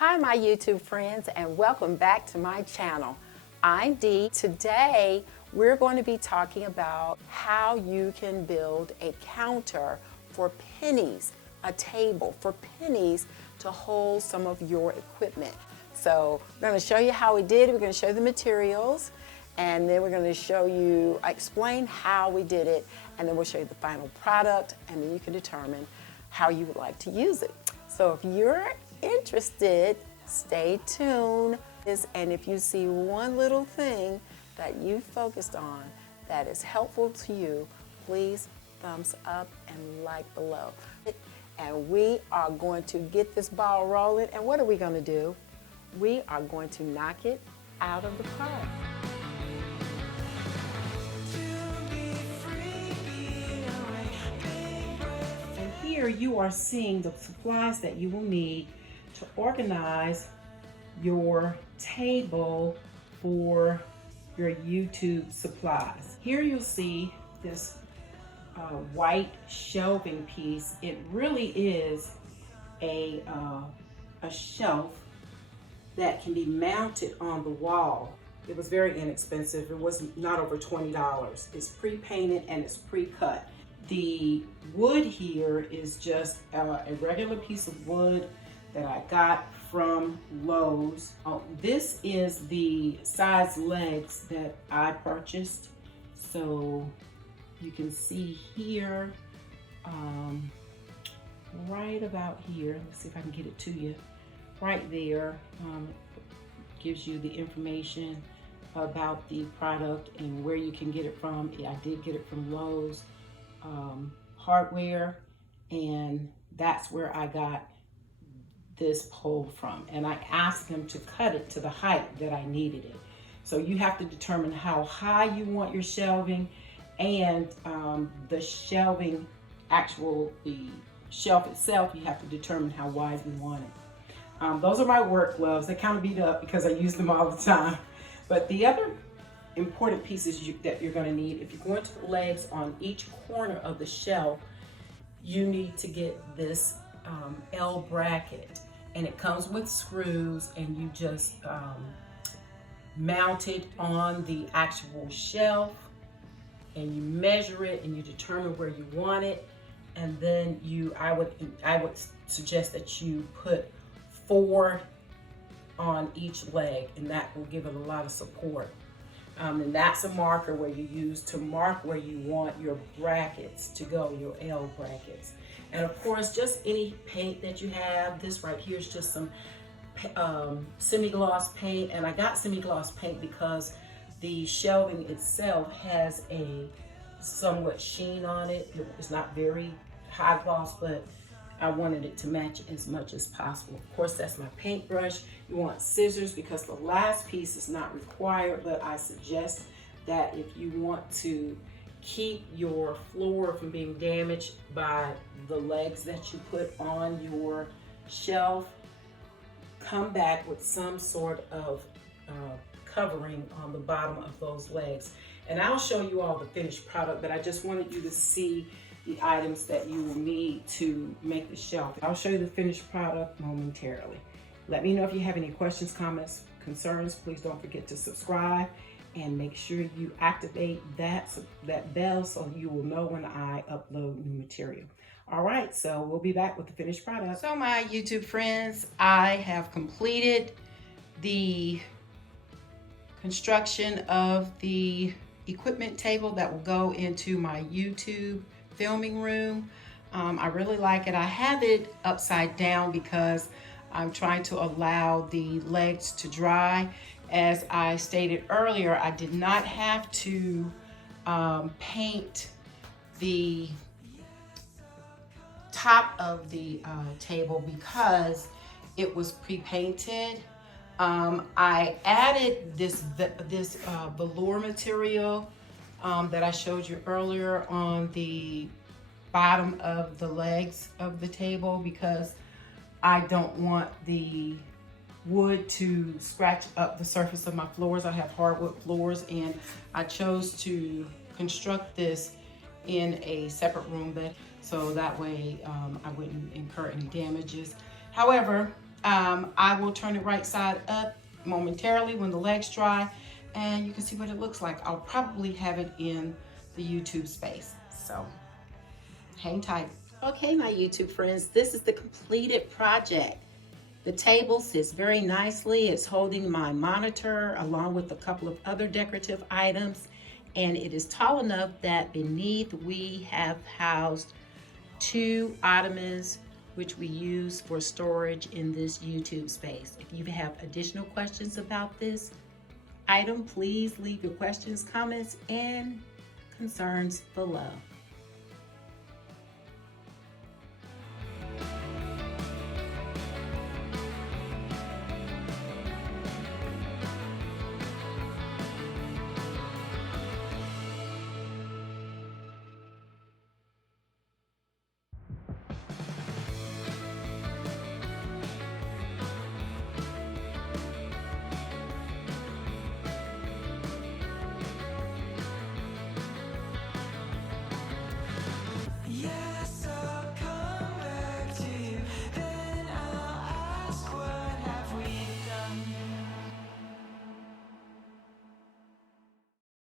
Hi my YouTube friends, and welcome back to my channel. I'm Dee. Today we're going to be talking about how you can build a counter for pennies, a table for pennies to hold some of your equipment. So we're going to show you how we did it. We're going to show you the materials, and then we're going to explain how we did it, and then we'll show you the final product, and then you can determine how you would like to use it. So if you're interested, stay tuned. And if you see one little thing that you focused on that is helpful to you, please thumbs up and like below. And we are going to get this ball rolling. And what are we going to do? We are going to knock it out of the park. And here you are seeing the supplies that you will need to organize your table for your YouTube supplies. Here you'll see this white shelving piece. It really is a shelf that can be mounted on the wall. It was very inexpensive. It was not over $20. It's pre-painted and it's pre-cut. The wood here is just a regular piece of wood that I got from Lowe's. This is the size legs that I purchased. So you can see here, right about here, let's see if I can get it to you. Right there gives you the information about the product and where you can get it from. I did get it from Lowe's hardware, and that's where I got this pole from, and I asked them to cut it to the height that I needed it. So you have to determine how high you want your shelving, and the shelving, the shelf itself, you have to determine how wide you want it. Those are my work gloves. They kind of beat up because I use them all the time. But the other important pieces that you're going to need, if you're going to the legs on each corner of the shelf, you need to get this L bracket. And it comes with screws, and you just mount it on the actual shelf, and you measure it and you determine where you want it. And then I would suggest that you put 4 on each leg, and that will give it a lot of support. And that's a marker where you use to mark where you want your brackets to go, your L brackets. And of course, just any paint that you have. This right here is just some semi-gloss paint, and I got semi-gloss paint because the shelving itself has a somewhat sheen on it. It's not very high gloss, but I wanted it to match as much as possible. Of course, that's my paintbrush. You want scissors because the last piece is not required, but I suggest that if you want to keep your floor from being damaged by the legs that you put on your shelf, come back with some sort of covering on the bottom of those legs. And I'll show you all the finished product, but I just wanted you to see the items that you will need to make the shelf. I'll show you the finished product momentarily. Let me know if you have any questions, comments, concerns. Please don't forget to subscribe and make sure you activate that bell so you will know when I upload new material. All right, so we'll be back with the finished product. So my YouTube friends, I have completed the construction of the equipment table that will go into my YouTube filming room. I really like it. I have it upside down because I'm trying to allow the legs to dry. As I stated earlier, I did not have to paint the top of the table because it was pre-painted. I added this velour material that I showed you earlier on the bottom of the legs of the table because I don't want the wood to scratch up the surface of my floors. I have hardwood floors, and I chose to construct this in a separate room bed so that way I wouldn't incur any damages. However, I will turn it right side up momentarily when the legs dry, and you can see what it looks like. I'll probably have it in the YouTube space, so hang tight. Okay, my YouTube friends, this is the completed project. The table sits very nicely. It's holding my monitor along with a couple of other decorative items, and it is tall enough that beneath we have housed 2 ottomans which we use for storage in this YouTube space. If you have additional questions about this item, please leave your questions, comments, and concerns below.